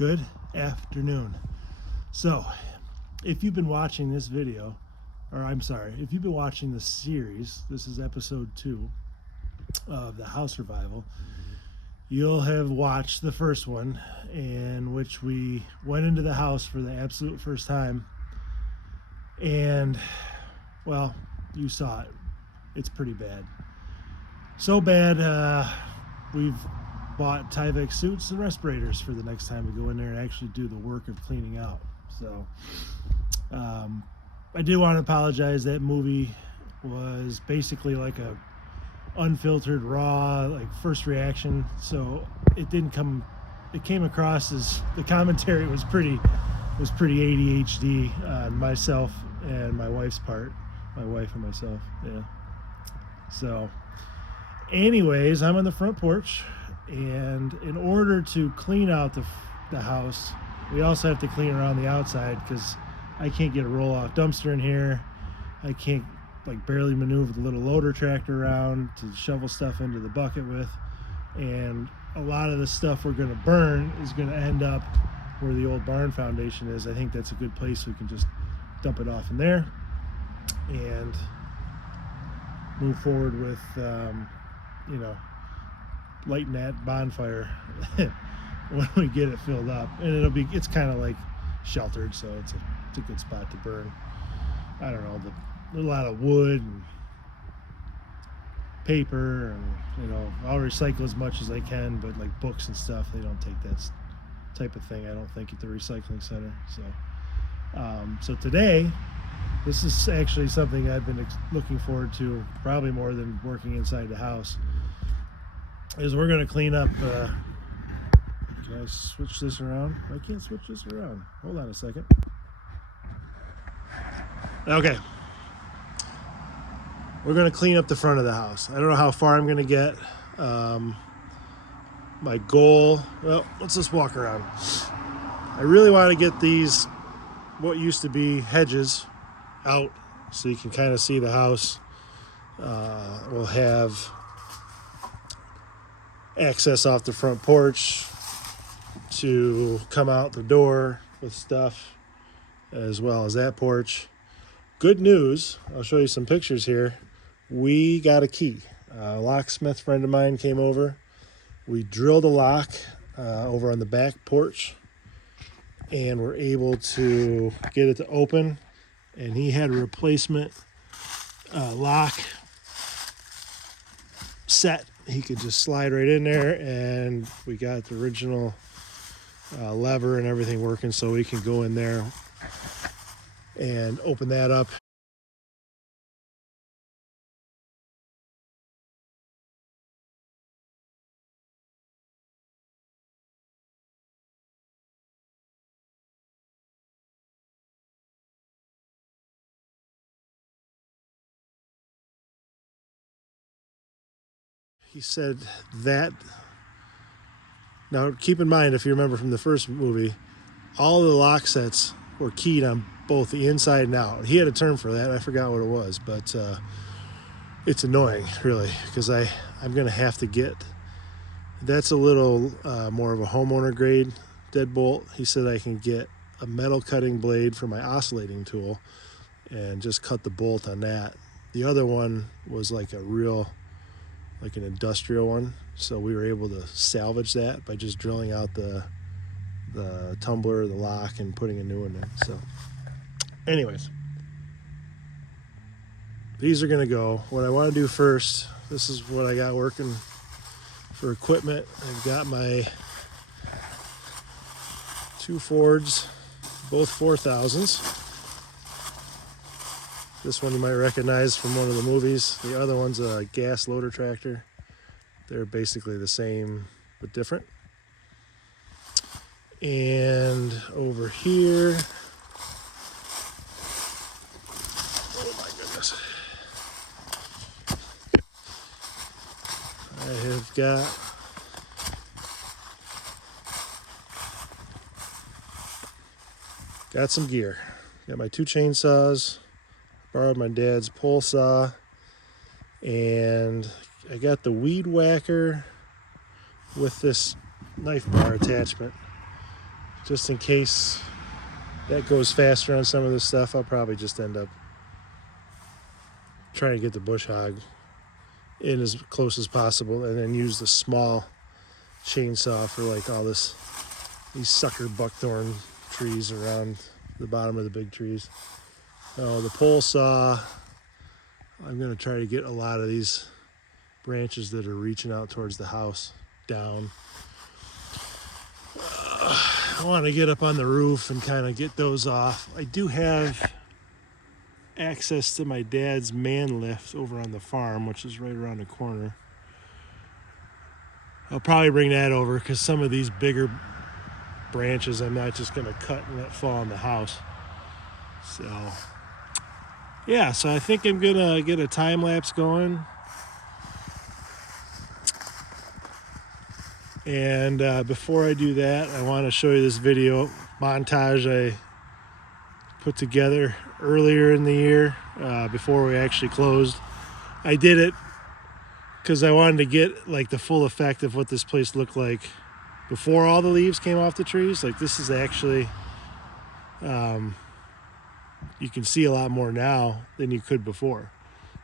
Good afternoon. So, if you've been watching this video, or I'm sorry, if you've been watching the series, this is episode 2 of the house revival, you'll have watched the first one, in which we went into the house for the absolute first time. And, well, you saw it. It's pretty bad. So bad, we've bought Tyvek suits and respirators for the next time we go in there and actually do the work of cleaning out. So I do want to apologize. That movie was basically like a unfiltered, raw, like first reaction. So it came across as the commentary was pretty ADHD on myself and my wife's part. My wife and myself, yeah. So anyways, I'm on the front porch, and in order to clean out the house, we also have to clean around the outside because I can't get a roll-off dumpster in here. I can't barely maneuver the little loader tractor around to shovel stuff into the bucket with, and a lot of the stuff we're going to burn is going to end up where the old barn foundation is. I think that's a good place we can just dump it off in there and move forward with lighting that bonfire when we get it filled up. And it's kind of like sheltered, so it's a good spot to burn. I don't know, a lot of wood and paper, and I'll recycle as much as I can, but like books and stuff, they don't take that type of thing, I don't think, at the recycling center. So today, this is actually something I've been looking forward to probably more than working inside the house, is we're going to clean up. Can I switch this around? I can't switch this around. Hold on a second. Okay. We're going to clean up the front of the house. I don't know how far I'm going to get. My goal, well, let's just walk around. I really want to get these, what used to be hedges, out so you can kind of see the house. We'll have access off the front porch to come out the door with stuff, as well as that porch. Good news, I'll show you some pictures here. We got a key. A locksmith friend of mine came over. We drilled a lock over on the back porch, and we're able to get it to open. And he had a replacement lock set. He could just slide right in there, and we got the original lever and everything working, so we can go in there and open that up. He said that, now keep in mind, if you remember from the first movie, all the lock sets were keyed on both the inside and out. He had a term for that. I forgot what it was, but it's annoying, really, because I'm going to have to get, that's a little more of a homeowner grade deadbolt. He said I can get a metal cutting blade for my oscillating tool and just cut the bolt on that. The other one was like an industrial one, so we were able to salvage that by just drilling out the tumbler, the lock, and putting a new one in. So anyways, these are going to go. What I want to do first, this is what I got working for equipment. I've got my 2 Fords, both 4000s. This one you might recognize from one of the movies. The other one's a gas loader tractor. They're basically the same but different. And over here, oh my goodness, I have got some gear. Got my 2 chainsaws. Borrowed my dad's pole saw, and I got the weed whacker with this knife bar attachment just in case that goes faster on some of this stuff, I'll probably just end up trying to get the bush hog in as close as possible, and then use the small chainsaw for like all these sucker buckthorn trees around the bottom of the big trees. Oh, the pole saw, I'm going to try to get a lot of these branches that are reaching out towards the house down. I want to get up on the roof and kind of get those off. I do have access to my dad's man lift over on the farm, which is right around the corner. I'll probably bring that over because some of these bigger branches I'm not just going to cut and let fall on the house. So yeah, so I think I'm going to get a time lapse going. And before I do that, I want to show you this video montage I put together earlier in the year before we actually closed. I did it because I wanted to get like the full effect of what this place looked like before all the leaves came off the trees. Like this is actually, you can see a lot more now than you could before.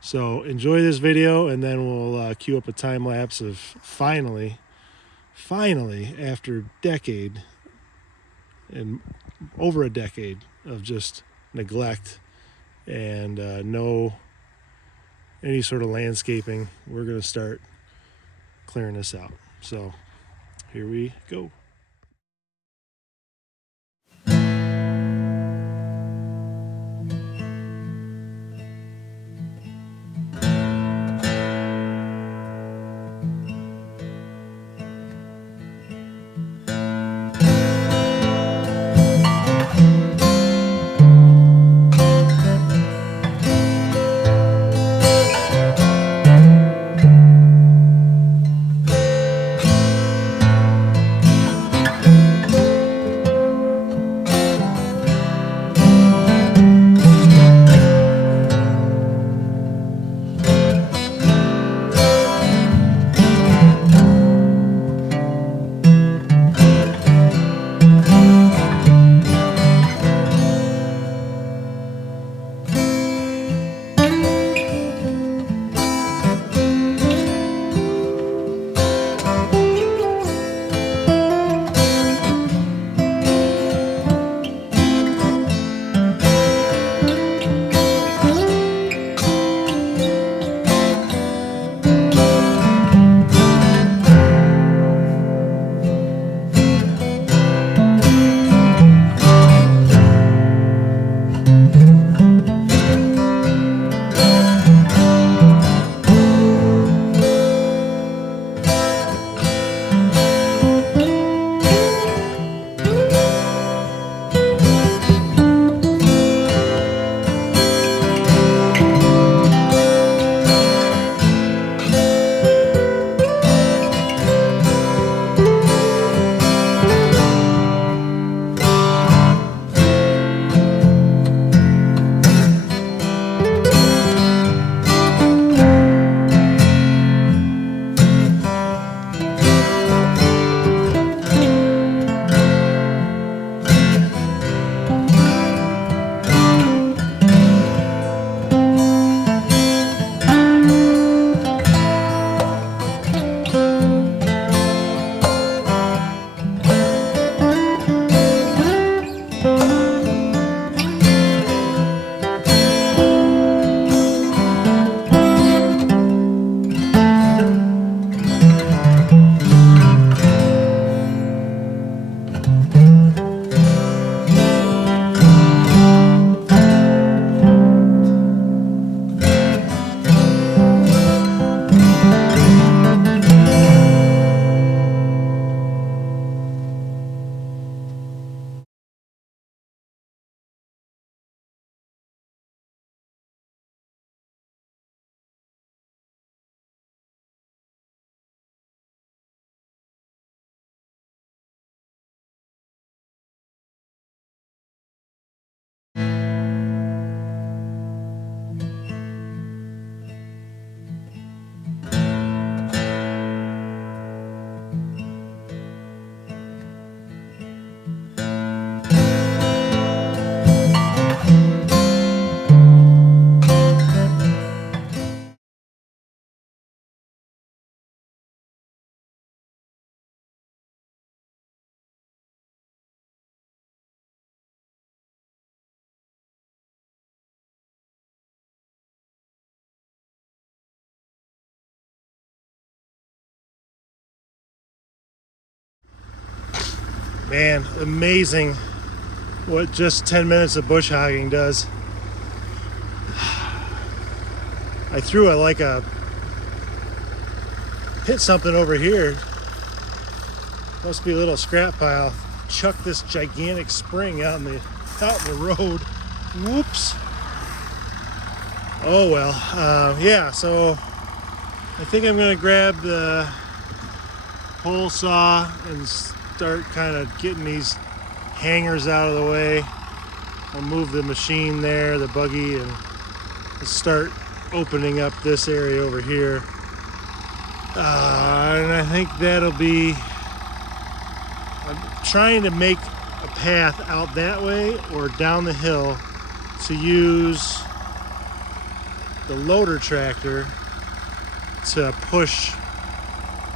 So enjoy this video, and then we'll cue up a time lapse of finally after a decade and over a decade of just neglect and no any sort of landscaping, we're going to start clearing this out. So here we go. Man, amazing what just 10 minutes of bush hogging does. I threw hit something over here. Must be a little scrap pile. Chuck this gigantic spring out in the road. Whoops. Oh well. Yeah, so I think I'm gonna grab the pole saw and start kind of getting these hangers out of the way. I'll move the machine there, the buggy, and start opening up this area over here. And I think that'll be, I'm trying to make a path out that way or down the hill to use the loader tractor to push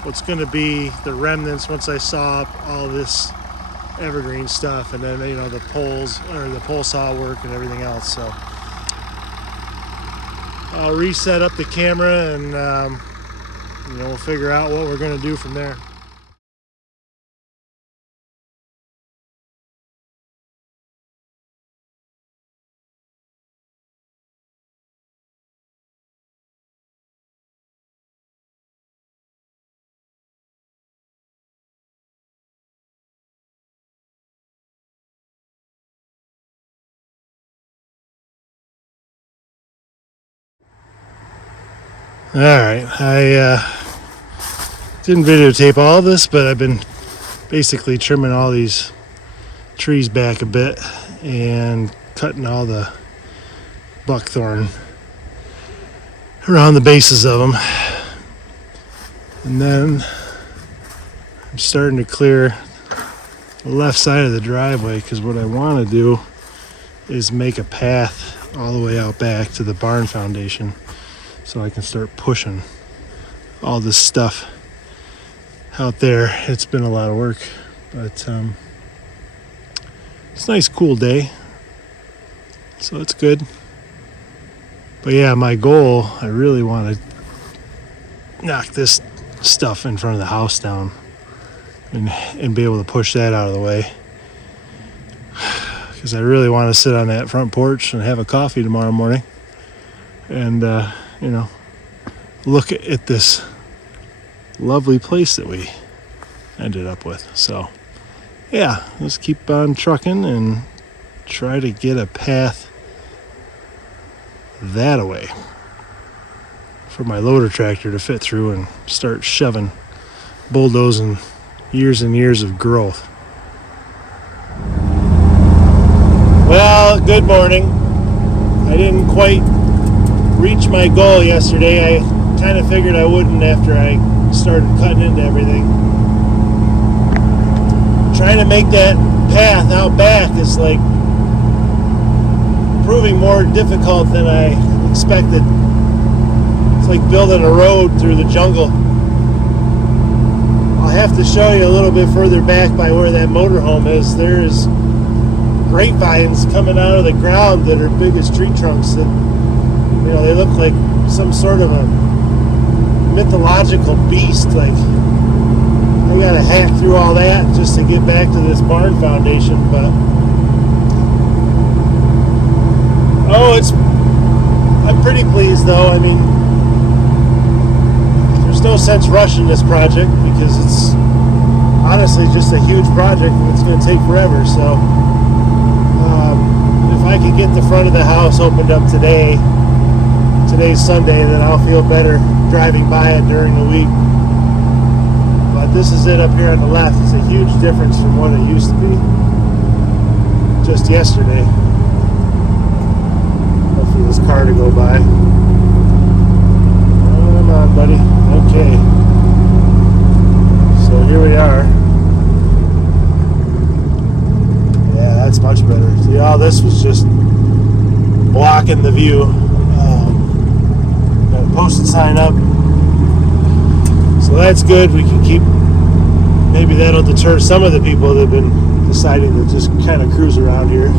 what's going to be the remnants once I saw up all this evergreen stuff, and then the poles or the pole saw work and everything else. So I'll reset up the camera and we'll figure out what we're going to do from there. All right, I didn't videotape all of this, but I've been basically trimming all these trees back a bit and cutting all the buckthorn around the bases of them. And then I'm starting to clear the left side of the driveway, because what I want to do is make a path all the way out back to the barn foundation so I can start pushing all this stuff out there. It's been a lot of work, but it's a nice cool day, so it's good. But yeah, my goal, I really want to knock this stuff in front of the house down and be able to push that out of the way, because I really want to sit on that front porch and have a coffee tomorrow morning and look at this lovely place that we ended up with. So yeah, let's keep on trucking and try to get a path that way for my loader tractor to fit through and start shoving, bulldozing years and years of growth. Well, good morning. I didn't quite reach my goal yesterday. I kind of figured I wouldn't after I started cutting into everything. Trying to make that path out back is like proving more difficult than I expected. It's like building a road through the jungle. I'll have to show you a little bit further back by where that motorhome is. There's grapevines coming out of the ground that are big as tree trunks that, they look like some sort of a mythological beast. Like, I gotta hack through all that just to get back to this barn foundation. But I'm pretty pleased though. I mean, there's no sense rushing this project because it's honestly just a huge project and it's going to take forever. So if I could get the front of the house opened up today's Sunday, then I'll feel better driving by it during the week. But this is it up here on the left. It's a huge difference from what it used to be just yesterday. For this car to go by. Come on, buddy. Okay. So here we are. Yeah, that's much better. See, all this was just blocking the view. Got a posted sign up. So that's good. We can keep, maybe that'll deter some of the people that have been deciding to just kind of cruise around here.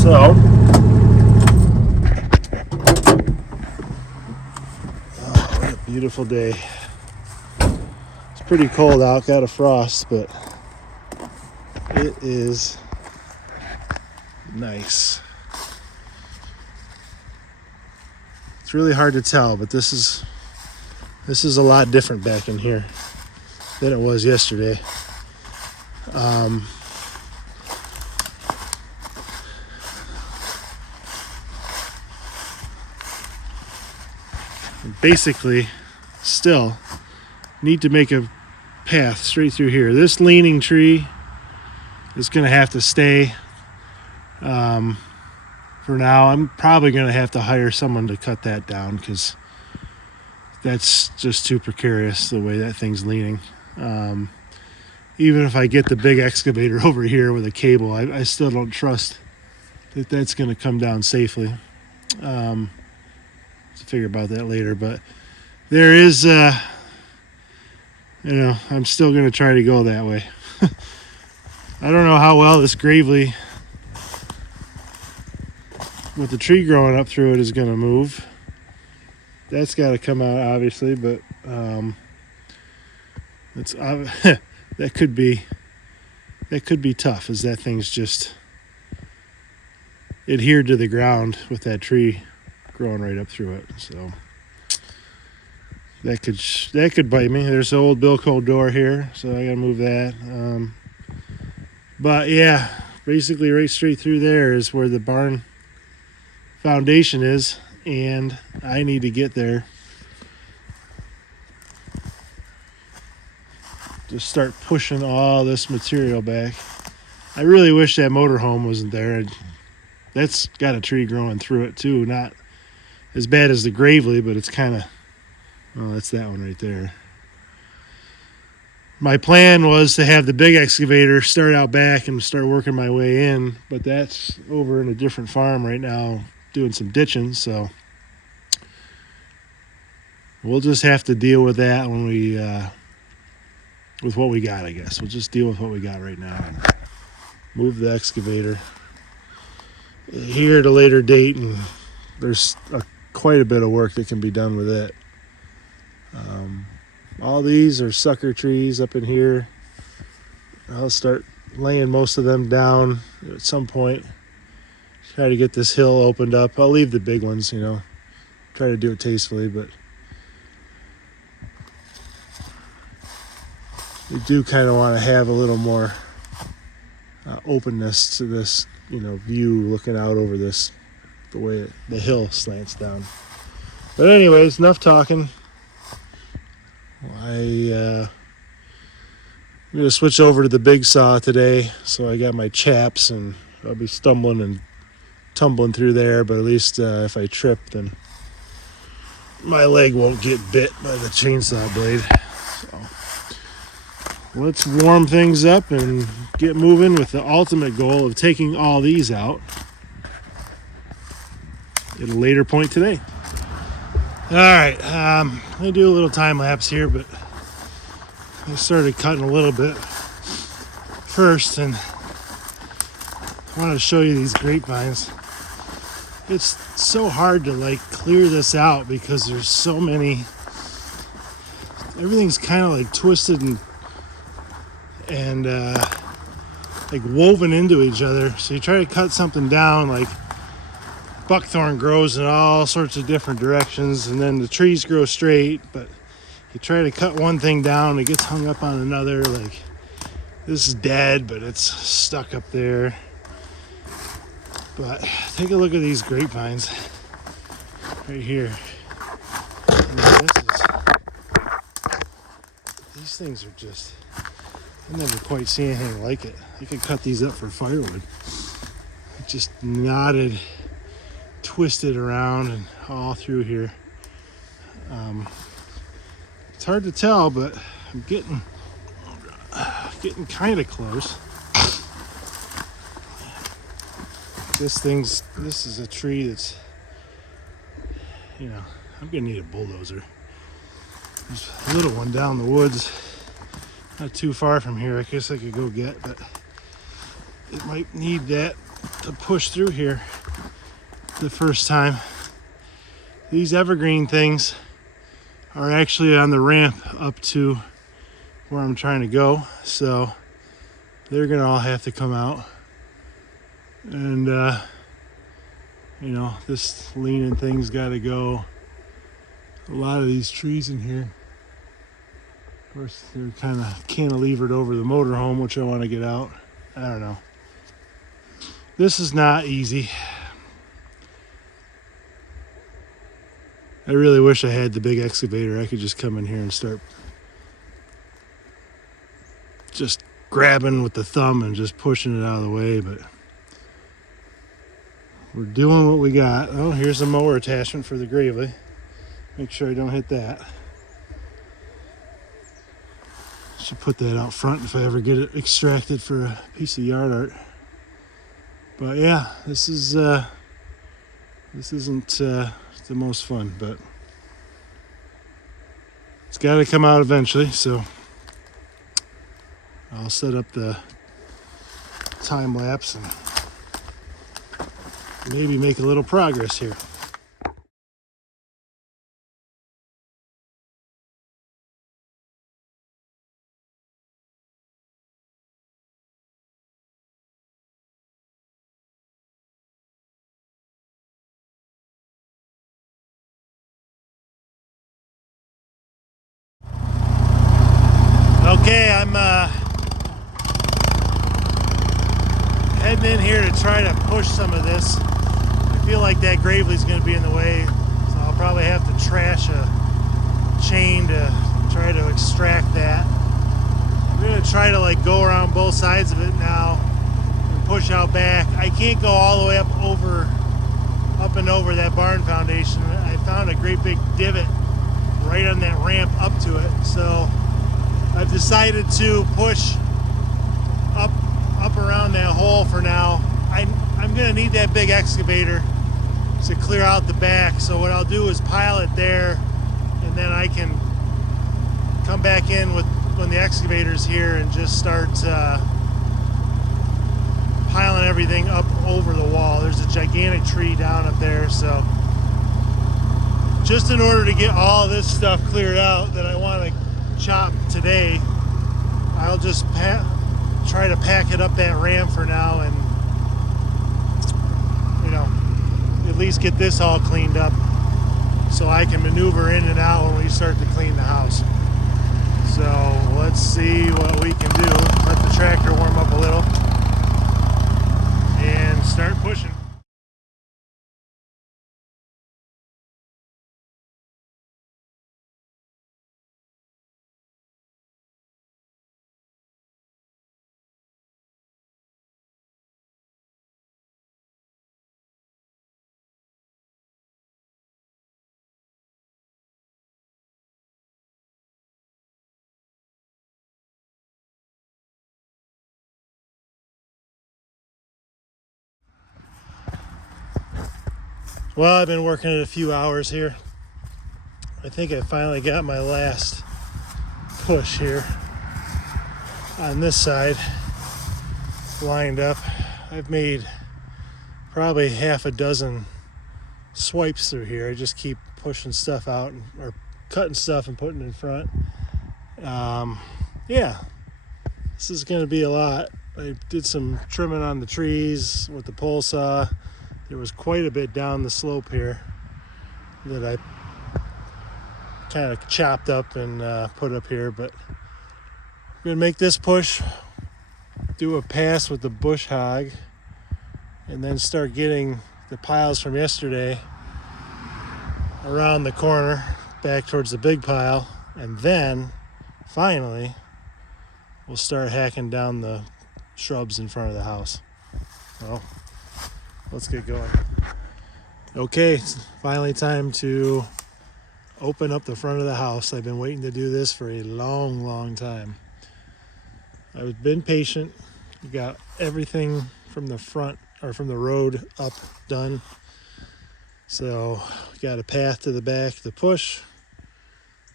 So Beautiful day. It's pretty cold out, got a frost, but it is nice. It's really hard to tell, but this is a lot different back in here than it was yesterday. Basically, still need to make a path straight through here. This leaning tree is going to have to stay for now. I'm probably going to have to hire someone to cut that down because that's just too precarious the way that thing's leaning. Even if I get the big excavator over here with a cable, I still don't trust that that's going to come down safely. Figure about that later, but there is I'm still going to try to go that way. I don't know how well this Gravely with the tree growing up through it is going to move. That's got to come out obviously, but it's that could be tough as that thing's just adhered to the ground with that tree growing right up through it. So that could bite me. There's the old Bilko door here, so I gotta move that. But yeah, basically right straight through there is where the barn foundation is, and I need to get there. Just start pushing all this material back. I really wish that motorhome wasn't there. That's got a tree growing through it too, not as bad as the Gravely, but it's kind of, well, that's that one right there. My plan was to have the big excavator start out back and start working my way in, but that's over in a different farm right now doing some ditching, so we'll just have to deal with that when we, with what we got, I guess. We'll just deal with what we got right now and move the excavator here at a later date, and there's quite a bit of work that can be done with it. All these are sucker trees up in here. I'll start laying most of them down at some point. Try to get this hill opened up. I'll leave the big ones, try to do it tastefully, but we do kind of want to have a little more openness to this, view looking out over this, the way the hill slants down. But anyways, enough talking. I'm going to switch over to the big saw today, so I got my chaps, and I'll be stumbling and tumbling through there, but at least if I trip, then my leg won't get bit by the chainsaw blade. So let's warm things up and get moving with the ultimate goal of taking all these out at a later point today. All right, I'm going to do a little time lapse here, but I started cutting a little bit first, and I want to show you these grapevines. It's so hard to clear this out because there's so many, everything's kind of twisted and woven into each other. So you try to cut something down, buckthorn grows in all sorts of different directions, and then the trees grow straight, but you try to cut one thing down, it gets hung up on another. This is dead, but it's stuck up there. But take a look at these grapevines right here. These things are just, I never quite seen anything like it. I could cut these up for firewood. It just knotted, twisted around and all through here. It's hard to tell, but I'm getting kind of close. This is a tree that's, I'm gonna need a bulldozer. There's a little one down the woods, not too far from here. I guess I could go get, but it might need that to push through here the first time. These evergreen things are actually on the ramp up to where I'm trying to go. So they're gonna all have to come out. And you know, this leaning thing's gotta go. A lot of these trees in here, of course, they're kind of cantilevered over the motorhome, which I want to get out. I don't know. This is not easy. I really wish I had the big excavator. I could just come in here and start just grabbing with the thumb and just pushing it out of the way, but we're doing what we got. Oh, here's a mower attachment for the gravely. Make sure I don't hit that. Should put that out front if I ever get it extracted for a piece of yard art. But yeah, this isn't the most fun, but it's got to come out eventually. So I'll set up the time lapse and maybe make a little progress here. Okay, I'm heading in here to try to push some of this. I feel like that gravely's going to be in the way, so I'll probably have to trash a chain to try to extract that. I'm going to try to like go around both sides of it now and push out back. I can't go all the way up and over that barn foundation. I found a great big divot right on that ramp up to it, so I've decided to push up around that hole for now. I'm gonna need that big excavator to clear out the back, so what I'll do is pile it there, and then I can come back in when the excavator's here and just start piling everything up over the wall. There's a gigantic tree down up there, so just in order to get all of this stuff cleared out that I want to chop today, I'll just try to pack it up that ramp for now, and you know, at least get this all cleaned up so I can maneuver in and out when we start to clean the house. So let's see what we can do. Let the tractor warm up a little and start pushing. Well, I've been working it a few hours here. I think I finally got my last push here on this side lined up. I've made probably half a dozen swipes through here. I just keep pushing stuff out or cutting stuff and putting it in front. Yeah, this is going to be a lot. I did some trimming on the trees with the pole saw. There was quite a bit down the slope here that I kind of chopped up and put up here, but I'm going to make this push, do a pass with the bush hog, and then start getting the piles from yesterday around the corner back towards the big pile, and then finally we'll start hacking down the shrubs in front of the house. Well, let's get going. Okay, it's finally time to open up the front of the house. I've been waiting to do this for a long time. I've been patient. We got everything from the front or from the road up done. So we got a path to the back to push.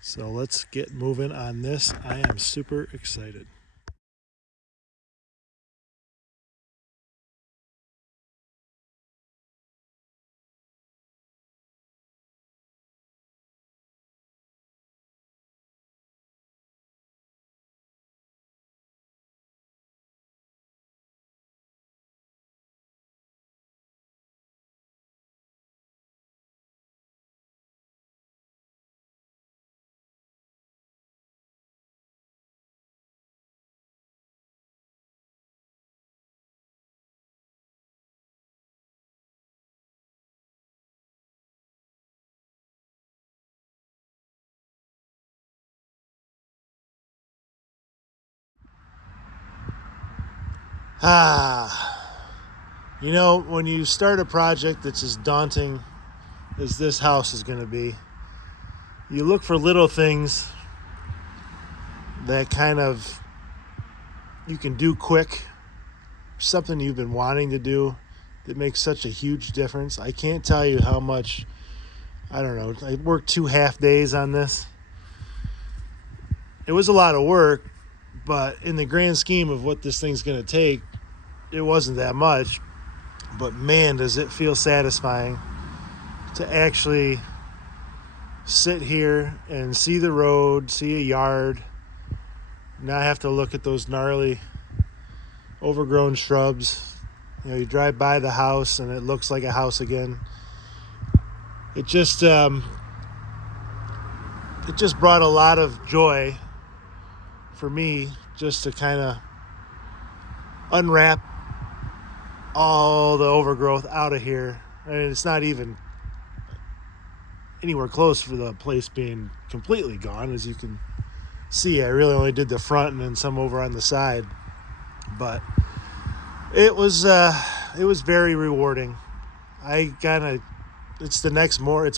So let's get moving on this. I am super excited. You know, when you start a project that's as daunting as this house is going to be, you look for little things that kind of you can do quick, something you've been wanting to do that makes such a huge difference. I can't tell you how much, I don't know, I worked 2 half days on this. It was a lot of work, but in the grand scheme of what this thing's going to take, it wasn't that much. But man, does it feel satisfying to actually sit here and see the road, see a yard, not have to look at those gnarly overgrown shrubs. You know, you drive by the house and it looks like a house again. It just brought a lot of joy for me just to kind of unwrap all the overgrowth out of here. I mean, it's not even anywhere close for the place being completely gone. As you can see, I really only did the front and then some over on the side, but it was very rewarding. It's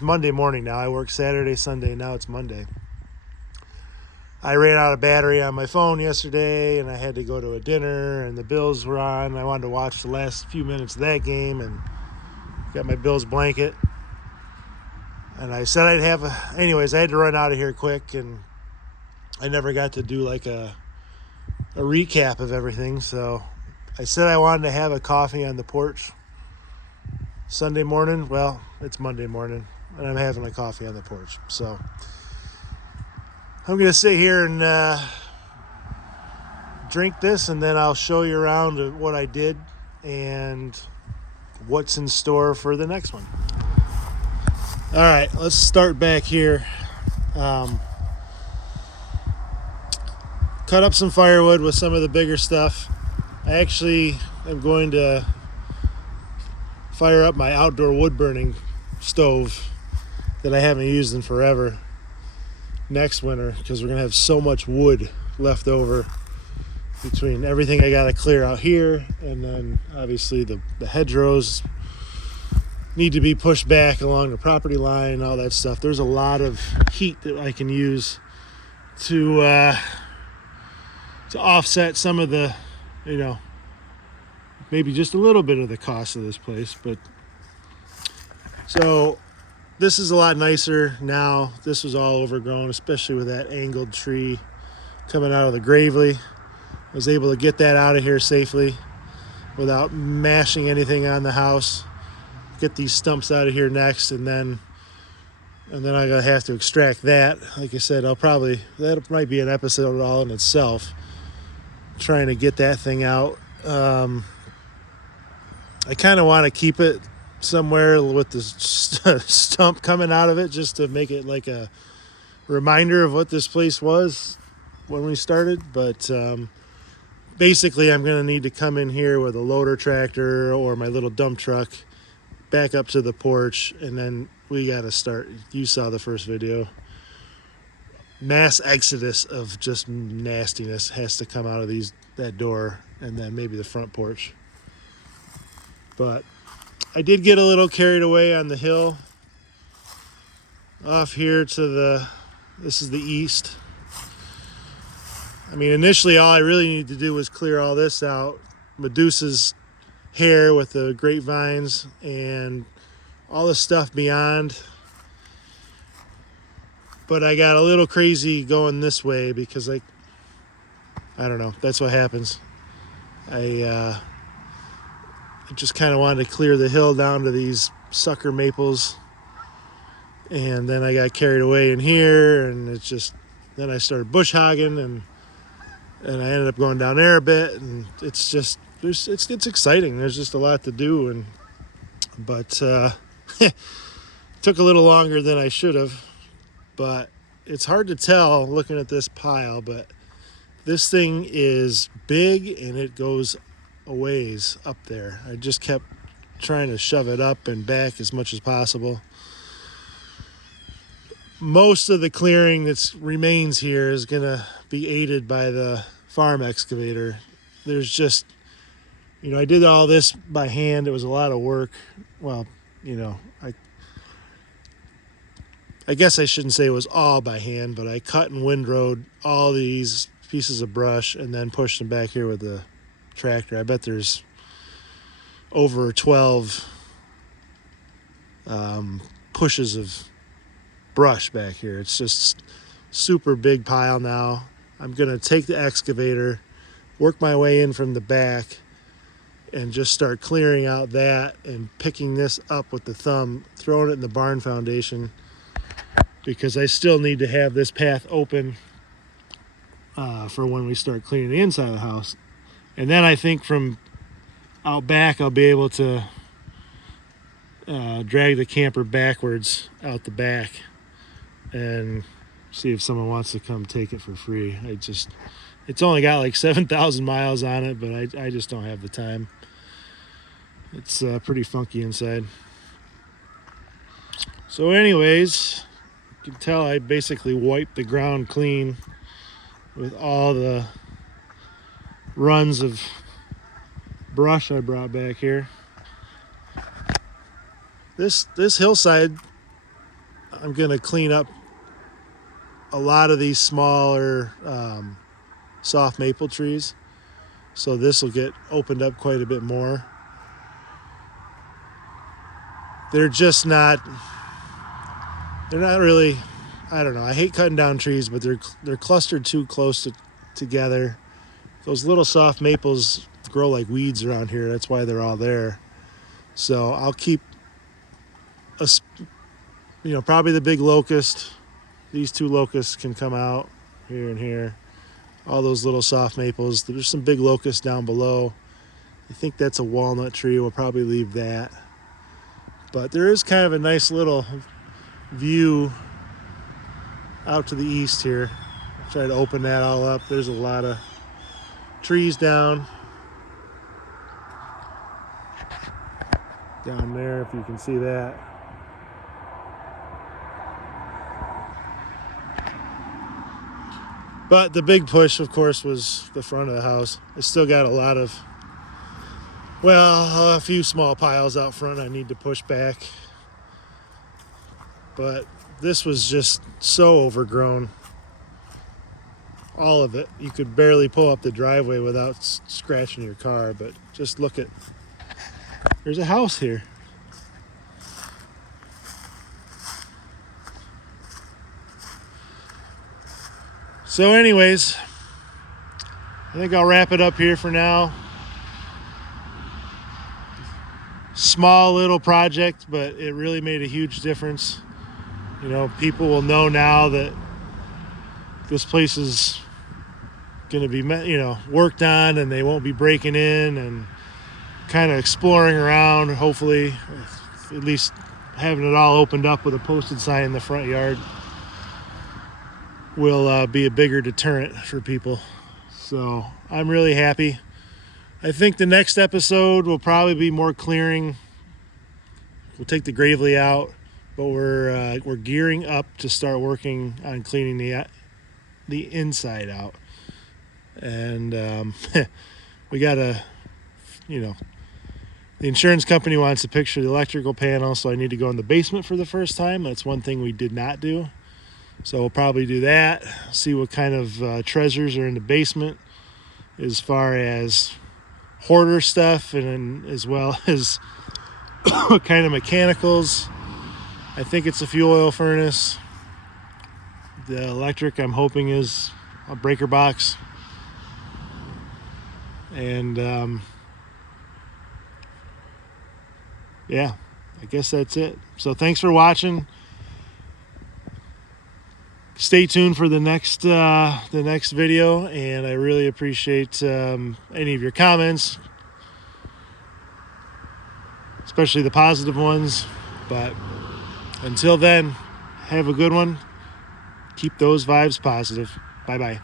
Monday morning now. I work Saturday, Sunday, now it's Monday. I ran out of battery on my phone yesterday and I had to go to a dinner and the Bills were on. I wanted to watch the last few minutes of that game and got my Bills blanket. And I said anyways, I had to run out of here quick and I never got to do like a recap of everything. So I said I wanted to have a coffee on the porch Sunday morning. Well, it's Monday morning and I'm having a coffee on the porch. So I'm going to sit here and drink this, and then I'll show you around what I did and what's in store for the next one. All right, let's start back here. Cut up some firewood with some of the bigger stuff. I actually am going to fire up my outdoor wood burning stove that I haven't used in forever next winter, because we're going to have so much wood left over between everything I got to clear out here, and then obviously the hedgerows need to be pushed back along the property line, all that stuff. There's a lot of heat that I can use to offset some of the, maybe just a little bit of the cost of this place. But so this is a lot nicer now. This was all overgrown, especially with that angled tree coming out of the Gravely. I was able to get that out of here safely without mashing anything on the house. Get these stumps out of here next, and then I'm gonna have to extract that. Like I said, that might be an episode all in itself, trying to get that thing out. I kind of want to keep it somewhere with the stump coming out of it, just to make it like a reminder of what this place was when we started. But basically I'm going to need to come in here with a loader tractor or my little dump truck back up to the porch, and then we got to start. You saw the first video. Mass exodus of just nastiness has to come out of that door, and then maybe the front porch. But I did get a little carried away on the hill off here this is the east. I mean, initially all I really needed to do was clear all this out. Medusa's hair with the grapevines and all the stuff beyond. But I got a little crazy going this way because I don't know, that's what happens. I just kind of wanted to clear the hill down to these sucker maples, and then I got carried away in here, and then I started bush hogging, and I ended up going down there a bit, and it's exciting. There's just a lot to do, but took a little longer than I should have. But it's hard to tell looking at this pile, but this thing is big and it goes a ways up there. I just kept trying to shove it up and back as much as possible. Most of the clearing that remains here is going to be aided by the farm excavator. There's just I did all this by hand. It was a lot of work. Well, I guess I shouldn't say it was all by hand, but I cut and windrowed all these pieces of brush and then pushed them back here with the tractor. I bet there's over 12 pushes of brush back here. It's just super big pile now. I'm gonna take the excavator, work my way in from the back, and just start clearing out that and picking this up with the thumb, throwing it in the barn foundation, because I still need to have this path open for when we start cleaning the inside of the house. And then I think from out back I'll be able to drag the camper backwards out the back and see if someone wants to come take it for free. It's only got like 7,000 miles on it, but I just don't have the time. It's pretty funky inside. So anyways, you can tell I basically wiped the ground clean with all the runs of brush I brought back here. This hillside, I'm gonna clean up a lot of these smaller soft maple trees, so this will get opened up quite a bit more. They're not really, I don't know, I hate cutting down trees, but they're clustered too close together. Those little soft maples grow like weeds around here. That's why they're all there. So I'll keep probably the big locust. These two locusts can come out here and here. All those little soft maples. There's some big locusts down below. I think that's a walnut tree. We'll probably leave that. But there is kind of a nice little view out to the east here. I'll try to open that all up. There's a lot of trees down there, if you can see that. But the big push, of course, was the front of the house. I still got a few small piles out front I need to push back. But this was just so overgrown. All of it. You could barely pull up the driveway without scratching your car. But just look at, there's a house here. So anyways, I think I'll wrap it up here for now. Small little project, but it really made a huge difference. People will know now that this place is going to be, worked on, and they won't be breaking in and kind of exploring around. Hopefully, at least having it all opened up with a posted sign in the front yard will be a bigger deterrent for people. So I'm really happy. I think the next episode will probably be more clearing. We'll take the Gravely out, but we're gearing up to start working on cleaning the inside out. And we gotta, the insurance company wants to picture the electrical panel, so I need to go in the basement for the first time. That's one thing we did not do. So we'll probably do that, see what kind of treasures are in the basement as far as hoarder stuff, and as well as what kind of mechanicals. I think it's a fuel oil furnace. The electric, I'm hoping, is a breaker box. And yeah, I guess that's it. So thanks for watching. Stay tuned for the next video, and I really appreciate any of your comments, especially the positive ones. But until then, have a good one. Keep those vibes positive. Bye-bye.